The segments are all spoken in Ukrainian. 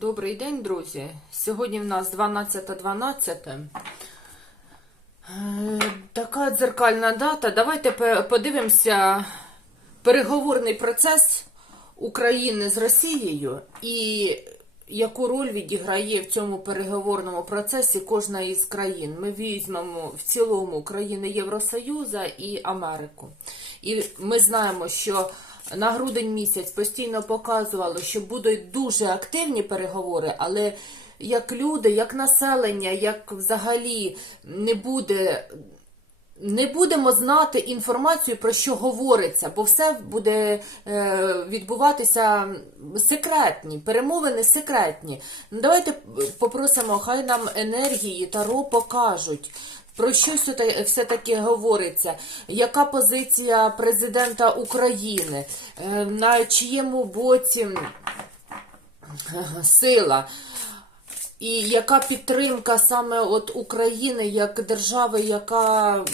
Добрий день, друзі. Сьогодні в нас 12.12. Е, Така дзеркальна дата. Давайте подивимося переговорний процес України з Росією і яку роль відіграє в цьому переговорному процесі кожна із країн. Ми візьмемо в цілому країни Євросоюзу і Америку. І ми знаємо, що на грудень місяць постійно показувало, що будуть дуже активні переговори, але як люди, як населення, як взагалі не буде. Не будемо знати інформацію, про що говориться, бо все буде е, відбуватися секретні, перемовини секретні. Ну, давайте попросимо, хай нам енергії Таро покажуть. Про що все- все-таки говориться? Яка позиція президента України? Е, на чиєму боці е, сила? І яка підтримка саме от України як держави, яка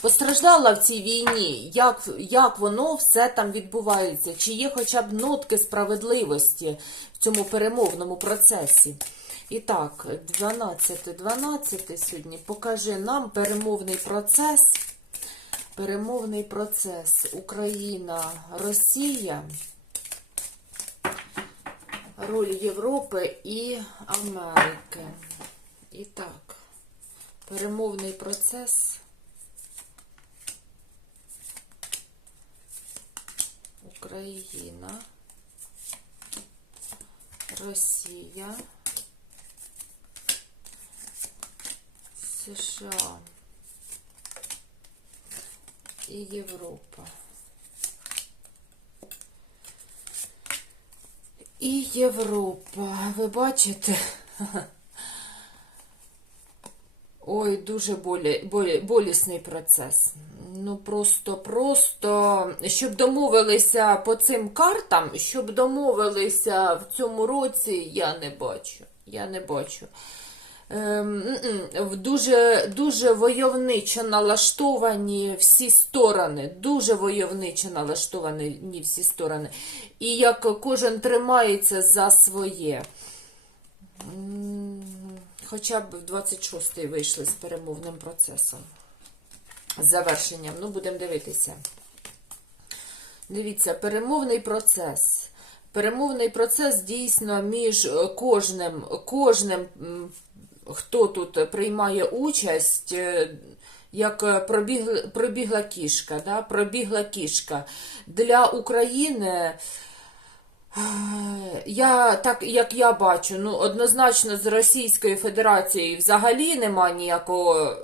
постраждала в цій війні? Як, як воно все там відбувається? Чи є хоча б нотки справедливості в цьому перемовному процесі? І так, 12, 12 сьогодні покаже нам перемовний процес. Перемовний процес Україна, Росія роль Європи і Америки. І так, перемовний процес. Україна, Росія, США і Європа. І Європа. Ви бачите? Ой, дуже болі, болі, болісний процес. Ну просто, просто, щоб домовилися по цим картам, щоб домовилися в цьому році, я не бачу. Я не бачу. Ем, дуже, дуже войовничо налаштовані всі сторони, дуже войовничо налаштовані всі сторони. І як кожен тримається за своє. Хоча б в 26-й вийшли з перемовним процесом. З завершенням. Ну, будемо дивитися. Дивіться, перемовний процес. Перемовний процес дійсно між кожним, кожним, хто тут приймає участь, е, як пробігла, пробігла кішка. Да? Пробігла кішка. Для України. Я так як я бачу, ну однозначно з Російською Федерацією взагалі нема ніякого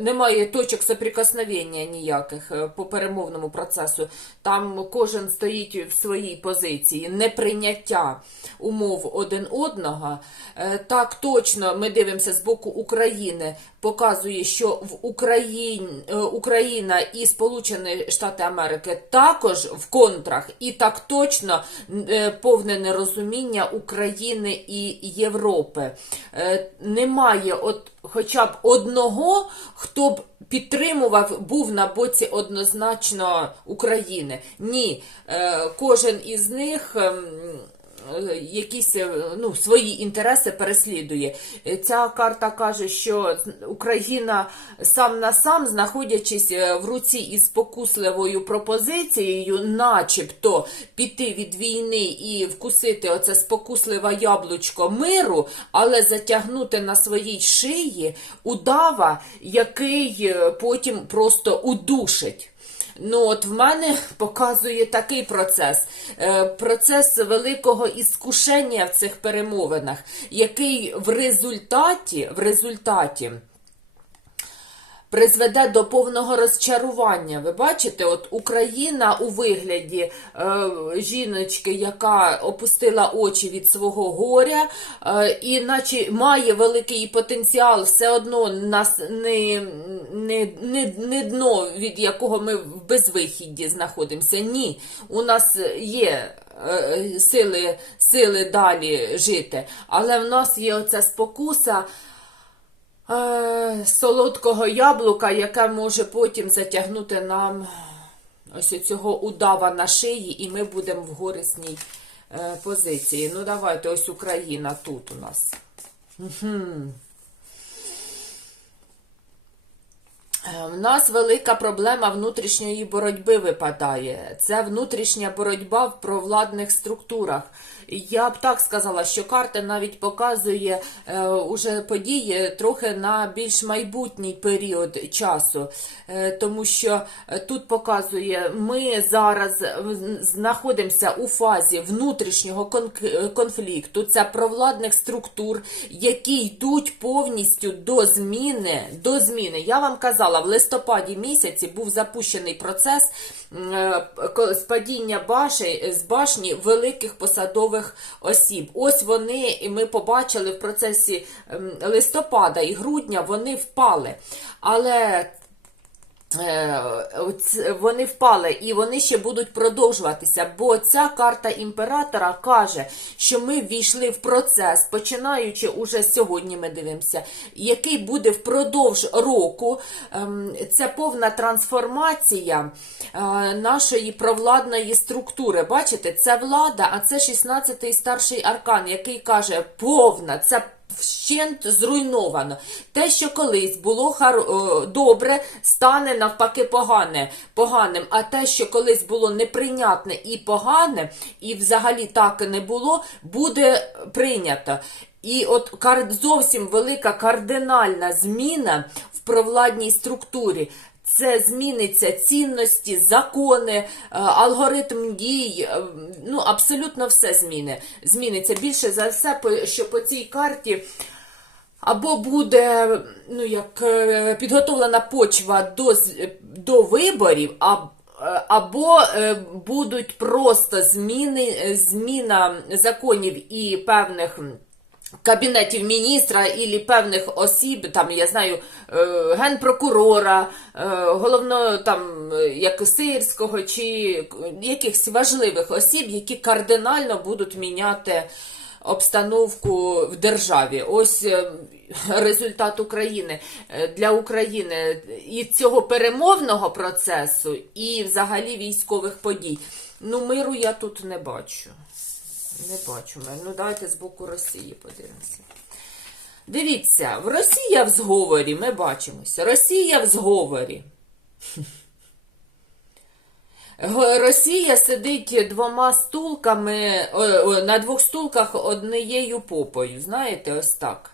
немає точок соприкосновення ніяких е, по перемовному процесу. Там кожен стоїть в своїй позиції, неприйняття умов один одного. Е, Так точно ми дивимося з боку України, показує, що в Україні Україна і Сполучені Штати Америки також в контрах, і так точно е, повне нерозуміння України і Європи. Е, Немає от хоча б одного, хто б підтримував, був на боці однозначно України. Ні, е, кожен із них. Е, Якісь е, ну, свої інтереси переслідує. Е, Ця карта каже, що Україна сам на сам, знаходячись в руці із спокусливою пропозицією, начебто піти від війни і вкусити оце спокусливе яблучко миру, але затягнути на своїй шиї удава, який потім просто удушить. Ну, от в мене показує такий процес. Е, Процес великого іскушення в цих перемовинах, який в результаті, в результаті призведе до повного розчарування. Ви бачите, от Україна у вигляді е, жіночки, яка опустила очі від свого горя, е, і наче має великий потенціал, все одно нас не, не, не, не дно, від якого ми в безвихідді знаходимося. Ні, у нас є. е, Сили, сили далі жити, але в нас є оця спокуса е, солодкого яблука, яке може потім затягнути нам ось цього удава на шиї, і ми будемо в горисній, е, позиції. Ну, давайте, ось Україна тут у нас. Е, В нас велика проблема внутрішньої боротьби випадає. Це внутрішня боротьба в провладних структурах. Я б так сказала, що карта навіть показує е, уже події трохи на більш майбутній період часу, Е, тому що е, тут показує, ми зараз знаходимося у фазі внутрішнього конк- конфлікту. Це провладних структур, які йдуть повністю до зміни. До зміни. Я вам казала, в листопаді місяці був запущений процес е, з падіння баші, з башні великих посадових осіб. Ось вони, і ми побачили в процесі ем, листопада і грудня, вони впали. Але вони впали і вони ще будуть продовжуватися, бо ця карта імператора каже, що ми ввійшли в процес, починаючи уже сьогодні, ми дивимося, який буде впродовж року. Ем, Це повна трансформація е, нашої провладної структури. Бачите, це влада, а це 16-й старший аркан, який каже повна, це вщент зруйновано. Те, що колись було хар... добре, стане навпаки погане, поганим. А те, що колись було неприйнятне і погане, і взагалі так і не було, буде прийнято. І от зовсім велика кардинальна зміна в провладній структурі. Це зміниться цінності, закони, е, алгоритм дій, е, ну абсолютно все зміни. зміниться. Більше за все, що по цій карті або буде ну, як, е, підготовлена почва до, до виборів, або будуть просто зміни, зміна законів і певних. Кабінетів міністра і певних осіб, там я знаю, е, генпрокурора, е, головно там е, як Сирського чи якихось важливих осіб, які кардинально будуть міняти обстановку в державі. Ось результат України для України і цього перемовного процесу, і взагалі військових подій. Ну, миру я тут не бачу. Не бачу мене. Ну, давайте з боку Росії подивимося. Дивіться, в Росія в зговорі, ми бачимося. Росія в зговорі. Росія сидить двома стулками, на двох стулках однією попою. Знаєте, ось так.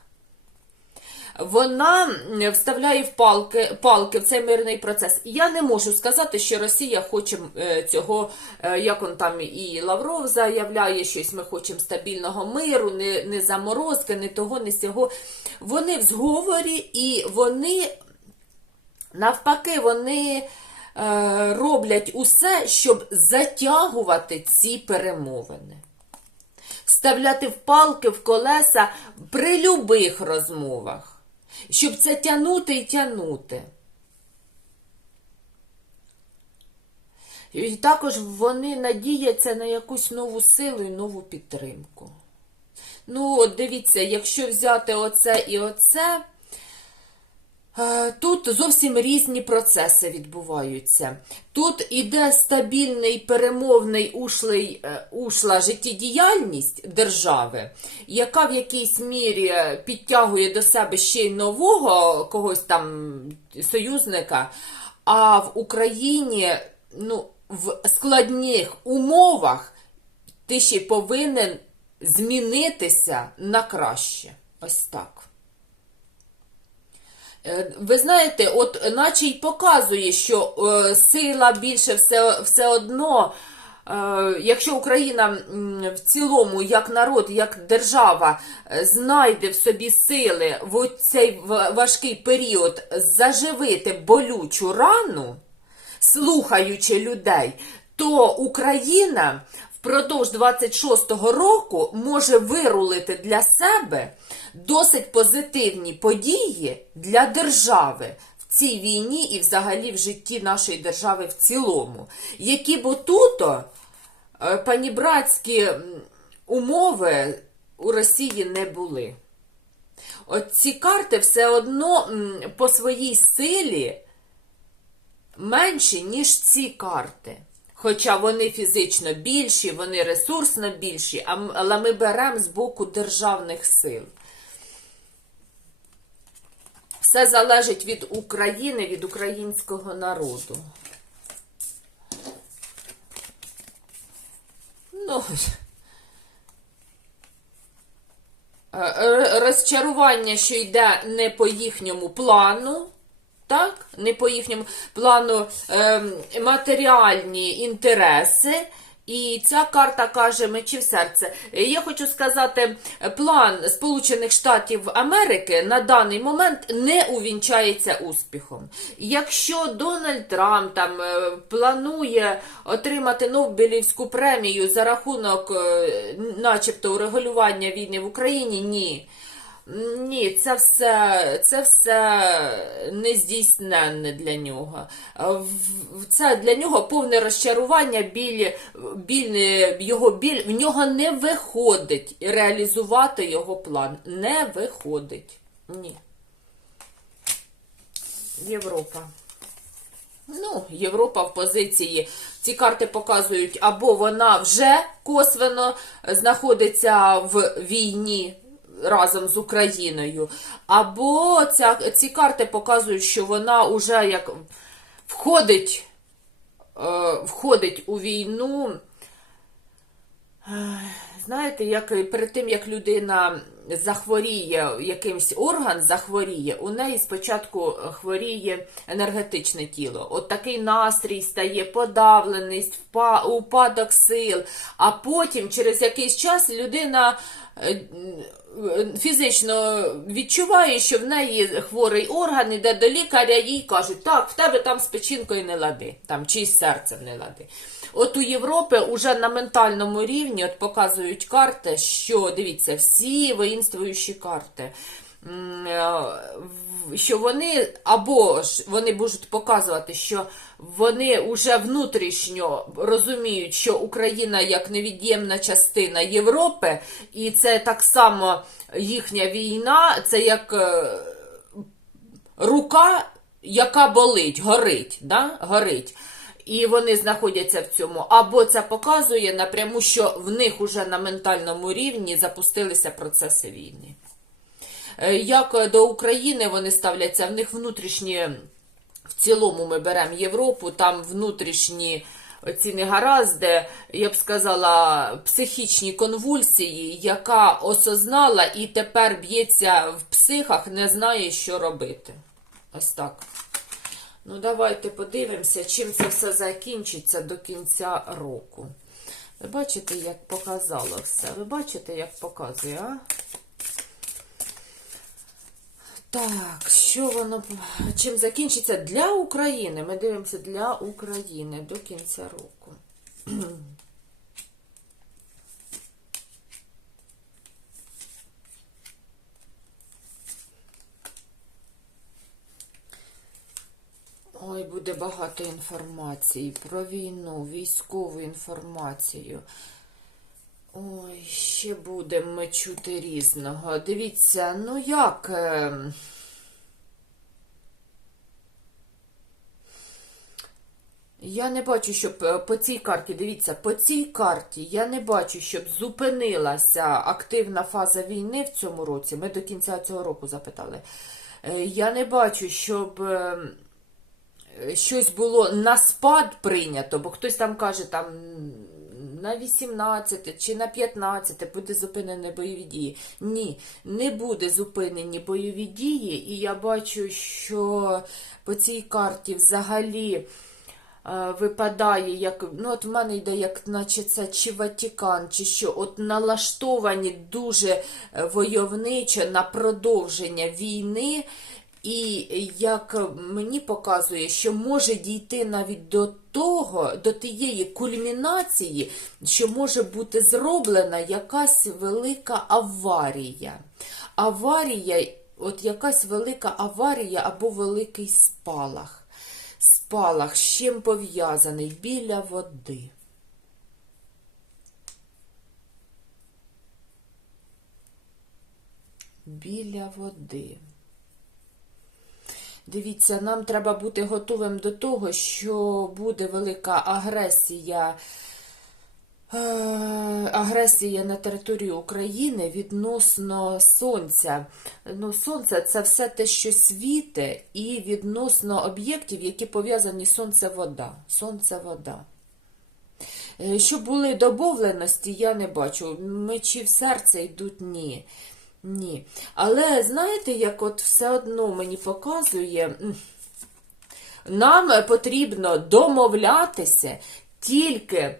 Вона вставляє в палки, палки в цей мирний процес. Я не можу сказати, що Росія хоче е, цього, е, як он там і Лавров заявляє, щось ми хочемо стабільного миру, не, не заморозки, не того, не сього. Вони в зговорі і вони навпаки, вони е, роблять усе, щоб затягувати ці перемовини. Вставляти в палки в колеса при любих розмовах, щоб це тянути і тянути. І також вони надіяться на якусь нову силу і нову підтримку. Ну, от дивіться, якщо взяти оце і оце, Тут зовсім різні процеси відбуваються. Тут іде стабільний перемовний ушлий, е, ушла життєдіяльність держави, яка в якійсь мірі підтягує до себе ще й нового когось там союзника. А в Україні ну, в складних умовах ти ще повинен змінитися на краще. Ось так. Е, Ви знаєте, от наче й показує, що е, сила більше все, все одно, е, якщо Україна в цілому, як народ, як держава, е, знайде в собі сили в цей важкий період заживити болючу рану, слухаючи людей, то Україна впродовж 26-го року може вирулити для себе досить позитивні події для держави в цій війні і взагалі в житті нашої держави в цілому. Які б отуто е, панібратські умови у Росії не були. От ці карти все одно по своїй силі менші, ніж ці карти. Хоча вони фізично більші, вони ресурсно більші, але ми беремо з боку державних сил. Все залежить від України, від українського народу. Ну, е, е, розчарування, що йде не по їхньому плану, так? Не по їхньому плану ем, матеріальні інтереси. І ця карта каже мечі в серце. Я хочу сказати, план Сполучених Штатів Америки на даний момент не увінчається успіхом. Якщо Дональд Трамп там е, планує отримати Нобелівську премію за рахунок, е, начебто, урегулювання війни в Україні, ні. Ні, це все, це все нездійсненне для нього. Це для нього повне розчарування, біль, біль, його біль. В нього не виходить реалізувати його план. Не виходить. Ні. Європа. Ну, Європа в позиції. Ці карти показують, або вона вже косвено знаходиться в війні разом з Україною, або ця, ці карти показують, що вона вже як входить, е, входить у війну. Знаєте, як перед тим, як людина захворіє, якимсь орган захворіє, у неї спочатку хворіє енергетичне тіло. От такий настрій стає, подавленість, упадок сил, а потім через якийсь час людина е, е, фізично відчуває, що в неї хворий орган, іде до лікаря, їй кажуть, так, в тебе там з печінкою не лади, там, чи з серцем не лади. От у Європи уже на ментальному рівні от показують карти, що дивіться, всі воїнствуючі карти. е, Що вони або ж вони будуть показувати, що вони вже внутрішньо розуміють, що Україна як невід'ємна частина Європи, і це так само їхня війна, це як е, рука, яка болить, горить. Да? горить. І вони знаходяться в цьому. Або це показує напряму, що в них уже на ментальному рівні запустилися процеси війни. Е, Як до України вони ставляться, в них внутрішні, в цілому ми беремо Європу, там внутрішні ці негаразди, я б сказала, психічні конвульсії, яка осознала і тепер б'ється в психах, не знає, що робити. Ось так. Ну, давайте подивимося, чим це все закінчиться до кінця року. Ви бачите, як показало все? Ви бачите, як показує, а? Так, що воно чим закінчиться для України? Ми дивимося для України до кінця року. Ой, буде багато інформації про війну, військову інформацію. Ой, ще будемо ми чути різного. Дивіться, ну як. е, Я не бачу, щоб е, по цій карті, дивіться, по цій карті я не бачу, щоб зупинилася активна фаза війни в цьому році. Ми до кінця цього року запитали. Е, Я не бачу, щоб е, щось було на спад прийнято, бо хтось там каже, там на 18 чи на 15 буде зупинені бойові дії. Ні, не буде зупинені бойові дії, і я бачу, що по цій карті взагалі. е, Випадає, як, ну от в мене йде, як наче це чи Ватикан, чи що, от налаштовані дуже е, войовничо на продовження війни, і як мені показує, що може дійти навіть до того, до тієї кульмінації, що може бути зроблена якась велика аварія. Аварія, от якась велика аварія або великий спалах. Спалах з чим пов'язаний біля води. Біля води. Дивіться, нам треба бути готовим до того, що буде велика агресія. е, Агресія на територію України відносно сонця. Ну, сонце це все те, що світе, і відносно об'єктів, які пов'язані сонце-вода. Сонце-вода. Е, Щоб були домовленості, я не бачу. Мечі в серце йдуть ні. Ні. Але знаєте, як от все одно мені показує, нам потрібно домовлятися тільки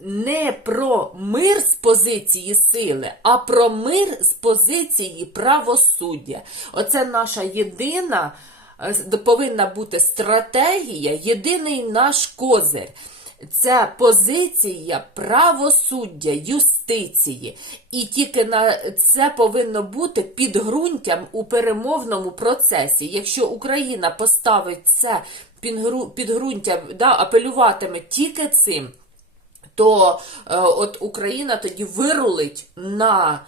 не про мир з позиції сили, а про мир з позиції правосуддя. Оце наша єдина е, повинна бути стратегія, єдиний наш козир. Це позиція правосуддя, юстиції. І тільки на це повинно бути підґрунтям у перемовному процесі. Якщо Україна поставить це підґру- підґрунтя, да, апелюватиме тільки цим, то е, от Україна тоді вирулить на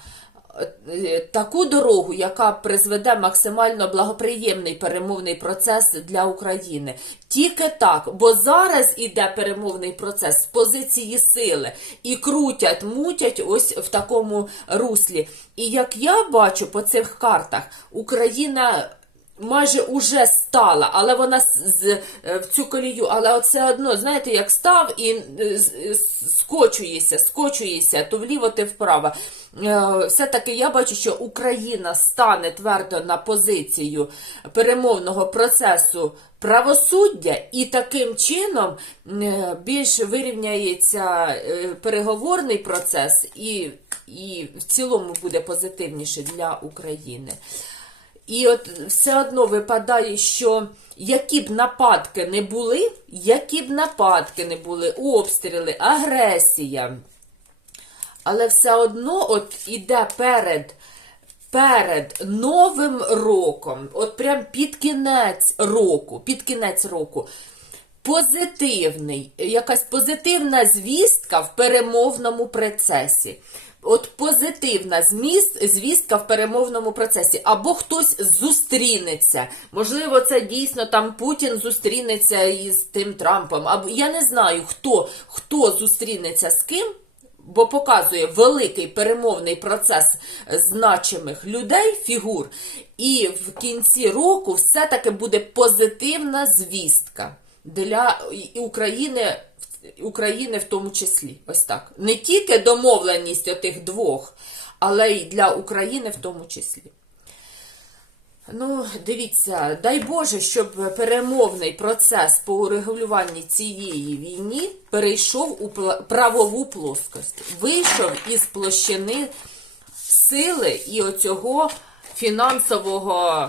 таку дорогу, яка призведе максимально благоприємний перемовний процес для України. Тільки так, бо зараз іде перемовний процес з позиції сили і крутять, мутять ось в такому руслі. І як я бачу по цих картах, Україна майже уже стала, але вона з, е, в цю колію, але все одно, знаєте, як став і е, е, скочуєшся, скочуєшся, то вліво, то вправо. Все-таки я бачу, що Україна стане твердо на позицію перемовного процесу правосуддя, і таким чином більш вирівняється переговорний процес, і, і в цілому буде позитивніше для України. І от все одно випадає, що які б нападки не були, які б нападки не були, обстріли, агресія, але все одно от іде перед, перед Новим роком, от прям під кінець року, під кінець року, позитивний, якась позитивна звістка в перемовному процесі. От позитивна зміст, звістка в перемовному процесі. Або хтось зустрінеться. Можливо, це дійсно там Путін зустрінеться із тим Трампом. Або я не знаю, хто, хто зустрінеться з ким, бо показує великий перемовний процес значимих людей, фігур. І в кінці року все-таки буде позитивна звістка для України. України в тому числі. Ось так. Не тільки домовленість отих двох, але й для України в тому числі. Ну, дивіться, дай Боже, щоб перемовний процес по урегулюванні цієї війни перейшов у правову плоскость. Вийшов із площини сили і оцього фінансового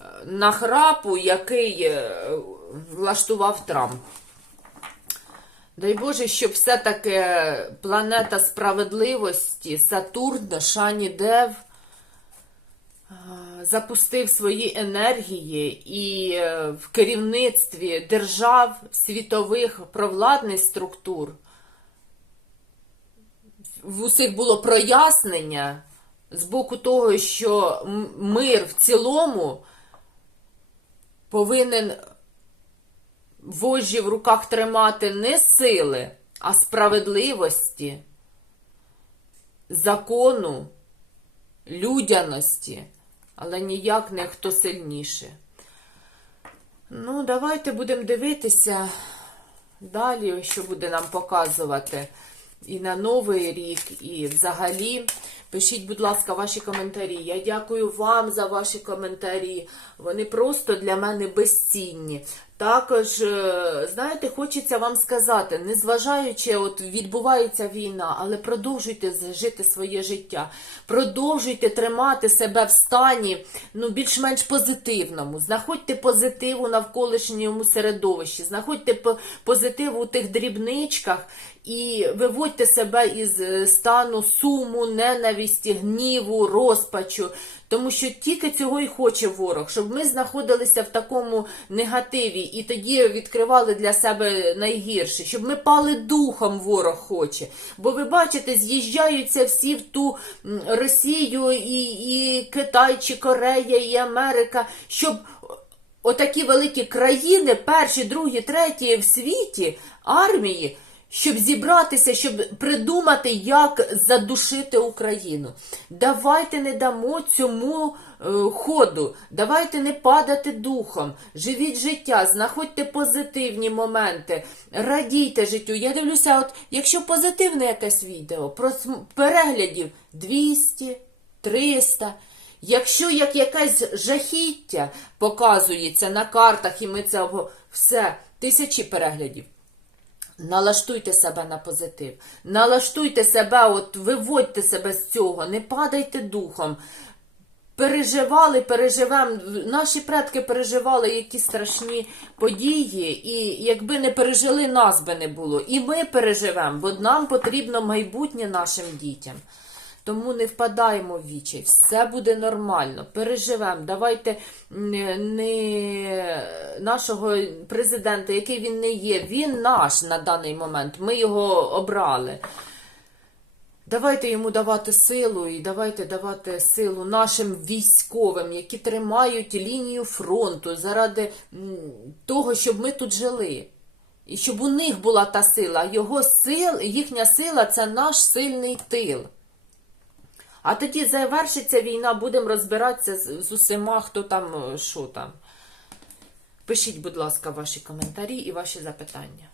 е, нахрапу, який е, влаштував Трамп. Дай Боже, щоб все-таки планета справедливості, Сатурн, Шані Дев запустив свої енергії і е, в керівництві держав, світових провладних структур. В усіх було прояснення з боку того, що мир в цілому повинен вожжі в руках тримати не сили, а справедливості, закону, людяності, але ніяк не хто сильніше. Ну, давайте будемо дивитися далі, що буде нам показувати і на Новий рік, і взагалі. Пишіть, будь ласка, ваші коментарі. Я дякую вам за ваші коментарі. Вони просто для мене безцінні. Також, е, знаєте, хочеться вам сказати, незважаючи, от відбувається війна, але продовжуйте жити своє життя, продовжуйте тримати себе в стані ну, більш-менш позитивному. Знаходьте позитив у навколишньому середовищі, знаходьте по- позитив у тих дрібничках і виводьте себе із е, стану суму, ненависті, гніву, розпачу. Тому що тільки цього і хоче ворог, щоб ми знаходилися в такому негативі і тоді відкривали для себе найгірше, щоб ми пали духом ворог хоче. Бо ви бачите, з'їжджаються всі в ту Росію і, і Китай, чи Корея, і Америка, щоб отакі великі країни, перші, другі, треті в світі, армії, щоб зібратися, щоб придумати, як задушити Україну. Давайте не дамо цьому е, ходу, давайте не падати духом, живіть життя, знаходьте позитивні моменти, радійте життю. Я дивлюся, от якщо позитивне якесь відео, просм- переглядів 200, 300. Якщо як якесь жахіття показується на картах, і ми це все, тисячі переглядів. Налаштуйте себе на позитив. Налаштуйте себе, от виводьте себе з цього, не падайте духом. Переживали, переживемо. Наші предки переживали які страшні події, і якби не пережили, нас би не було. І ми переживемо, бо нам потрібно майбутнє нашим дітям. Тому не впадаємо в вічі, все буде нормально, переживемо. Давайте не, нашого президента, який він не є, він наш на даний момент. Ми його обрали. Давайте йому давати силу і давайте давати силу нашим військовим, які тримають лінію фронту заради того, щоб ми тут жили. І щоб у них була та сила. Його сил, їхня сила це наш сильний тил. А тоді завершиться війна, будемо розбиратися з, з усіма, хто там, е, що там. Пишіть, будь ласка, ваші коментарі і ваші запитання.